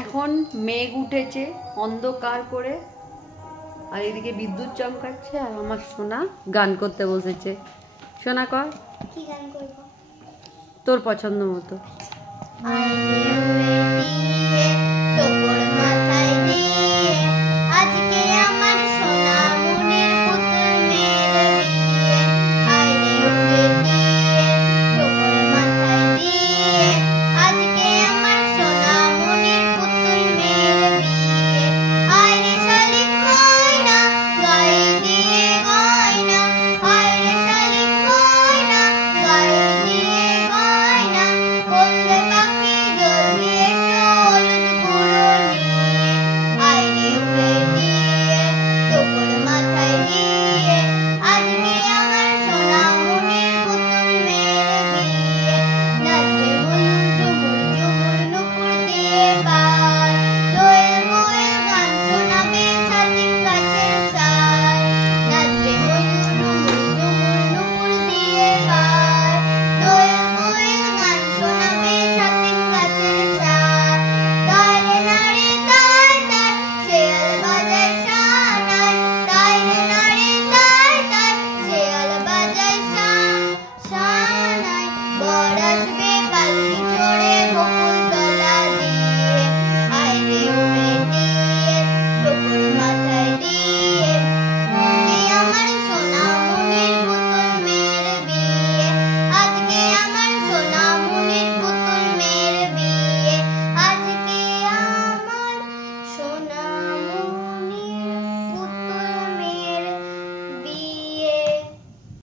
এখন মেঘ উঠেছে অন্ধকার করে, আর এদিকে বিদ্যুৎ চমকাচ্ছে, আর আমার সোনা গান করতে বসেছে। সোনা কর, কি গান করব? তোর পছন্দ মতো। বড় আসবে